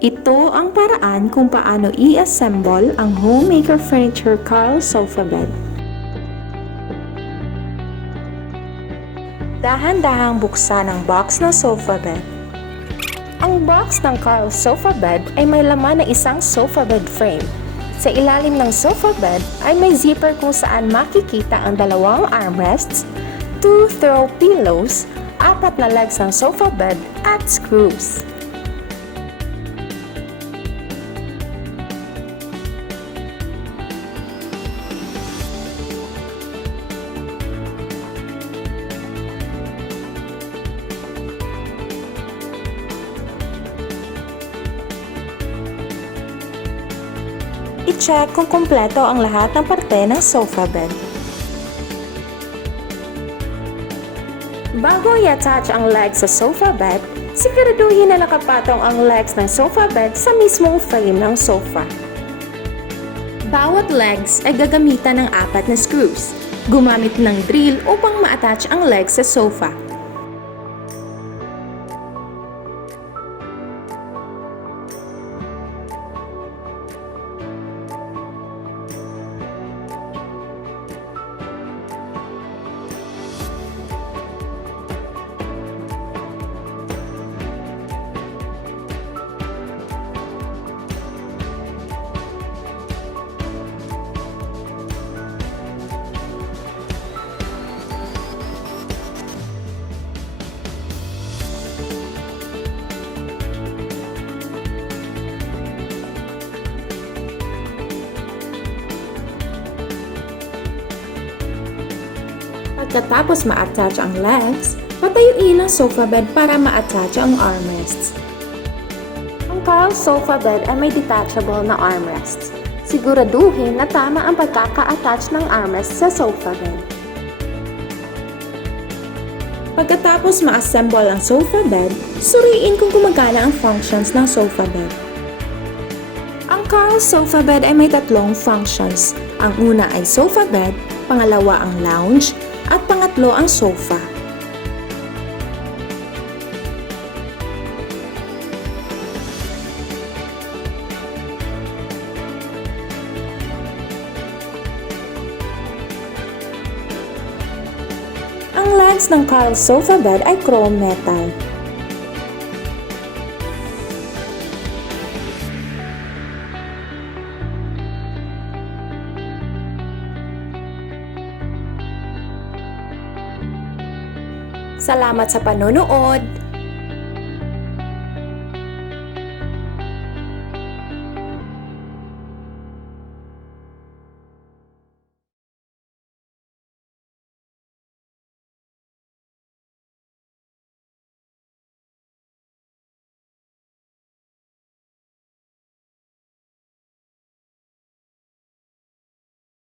Ito ang paraan kung paano i-assemble ang Homemaker Furniture Karl Sofa Bed. Dahan-dahang buksan ang box ng sofa bed. Ang box ng Karl Sofa Bed ay may laman na isang sofa bed frame. Sa ilalim ng sofa bed ay may zipper kung saan makikita ang dalawang armrests, 2 throw pillows, 4 na legs ng sofa bed at screws. I-check kung kumpleto ang lahat ng parte ng sofa bed. Bago i-attach ang legs sa sofa bed, siguraduhin na nakapatong ang legs ng sofa bed sa mismong frame ng sofa. Bawat legs ay gagamitan ng 4 na screws. Gumamit ng drill upang ma-attach ang legs sa sofa. Pagkatapos ma-attach ang legs, patayuin ang sofa bed para ma-attach ang armrests. Ang Karl Sofa Bed ay may detachable na armrests. Siguraduhin na tama ang pagkaka-attach ng armrest sa sofa bed. Pagkatapos ma-assemble ang sofa bed, suriin kung gumagana ang functions ng sofa bed. Ang Karl Sofa Bed ay may 3 functions. Ang una ay sofa bed, pangalawa ang lounge, at pangatlo ang sofa. Ang legs ng Karl Sofa Bed ay chrome metal. Salamat sa panonood!